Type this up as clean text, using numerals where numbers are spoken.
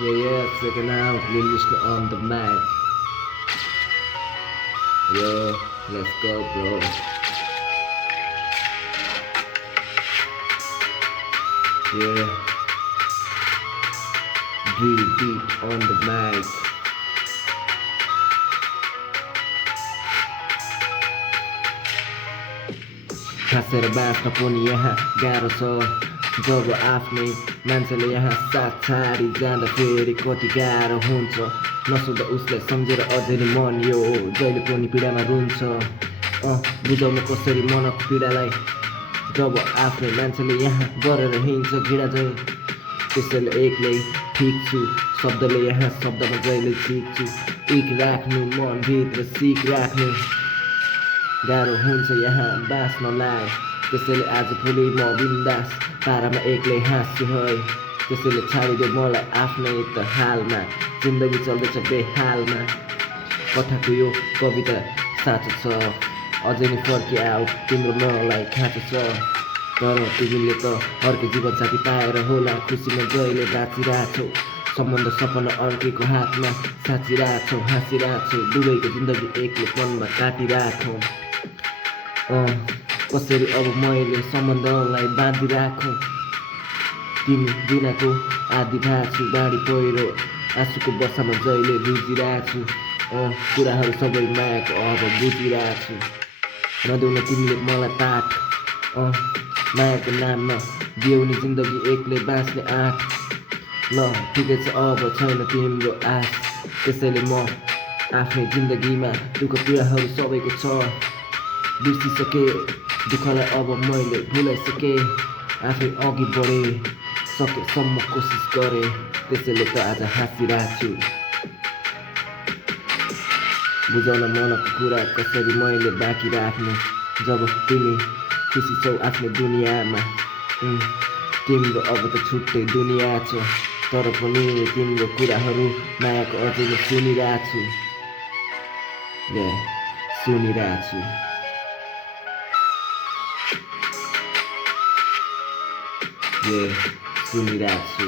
Yeah, second out, Lil Vishnu on the mic. Yo, let's go, bro. Yeah, drill beat on the mic. हाँसेर बाँच्न पनि यहाँ गाह्रो छ जब आफ्नै मान्छेले यहाँ साथ छाडी जाँदा फेरि कति गाह्रो हुन्छ नसुध उसलाई सम्झेर अझै नि मन यो जहिले पनि पीडामा रुन्छ बुझाउनु कसरी मनको पीडालाई जब आफ्नै मान्छेले यहाँ गरेर हिँड्छ घिडा झै त्यसैले एक्लै ठिक छु शब्दले यहाँ शब्दमा जहिले सिक्छु इक राख्नु मनभित्र सिक राख्नु गाह्रो हुन्छ यहाँ बाँच्नलाई त्यसैले आज भोलि म बिन्दास पारामा एक्लै हाँस्छु है त्यसैले छाडिदेऊ मलाई आफ्नै त हालमा जिन्दगी चल्दैछ बेहालमा कथाको यो कविता साँचो छ अझै नि फर्किआऊ तिम्रो मलाई खाँचो छ तर तिमीले त अर्को जीवन साथी पाएर होला खुसीमा जहिले बाँचिरहेछौ सम्बन्ध सपना अर्केको हातमा साँचिरहेछौ हाँसिरहेछौ दुवैको जिन्दगी एक्लैपनमा काटिरहेछौ कसरी अब मैले सम्बन्धलाई बाँधिराखौँ तिमी बिनाको आदि भएको बाढी पहिरो आँसुको वर्षामा जहिले रुजिरहेछु कुराहरू सबै मायाको अब बुझिरहेछु नदेऊ न तिमीले मलाई पाठ मायाको नाममा दियौ नि जिन्दगी एक्लै बाँच्ने आँट ल ठिकै छ अब छैन तिम्रो आश त्यसैले म आफ्नै जिन्दगीमा दुःख पीडाहरू सबैको छ बिर्सिसके दुःखलाई अब मैले भुलाइसकेँ आफै अघि बढेँ सकेसम्म कोसिस गरेँ त्यसैले त आज हाँसिरहेछु बुझाउन मनको कुरा कसरी मैले बाँकी राख्नु जब तिमी खुसी छौ आफ्नो दुनियाँमा तिम्रो अब त छुट्टै दुनियाँ छ तर पनि तिम्रो कुराहरू मायाको अझै सुनिरहेछु सुनिरहेछु सुनिरहेछु